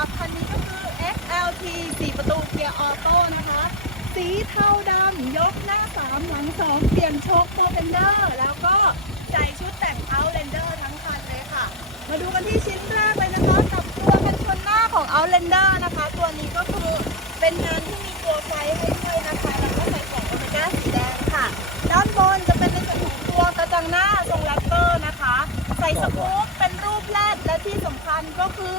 รัคันนี้ก็คือ XLT 4 ประตูเกียร์ออโต้นะคะ สีเทาดำยกหน้า 3 หลัง 2 เปลี่ยนโชกโฟเฟนเดอร์แล้วก็ใส่ชุดแต่งเท้าเรนเดอร์ทั้งคันเลยค่ะ มาดูกันที่ชิ้นแรกเลยนะคะ กับตัวกันชนหน้าของ Outlander นะคะ ตัวนี้ก็คือเป็นงานที่มีตัวไฟให้ด้วยนะคะ แล้วก็ใส่กล่องโอเมก้าสีแดงค่ะ ด้านบนจะเป็นในส่วนของตัวกระจังหน้าทรงแรปเตอร์นะคะ ใส่สปู๊ปเป็นรูปแรดและที่สำคัญก็คือ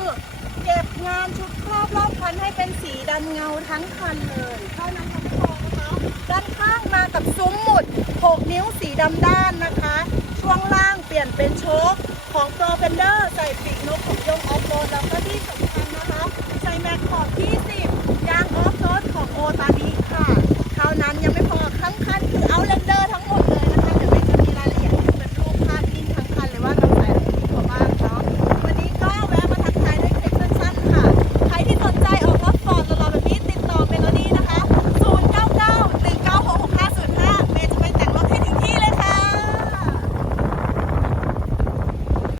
เก็บงานชุดครอบรอบคันให้เป็นสีดำเงาทั้งคันเลยเท่านั้นยังไม่พอนะคะด้านข้างมากับซุ้มหมุด 6 นิ้วสีดำด้านนะคะ ช่วงล่างเปลี่ยนเป็นโชคของโรเฟนเดอร์ใส่ปีกนกของยงออฟโรดแล้วก็ที่สำคัญนะคะใส่แม็กขอบ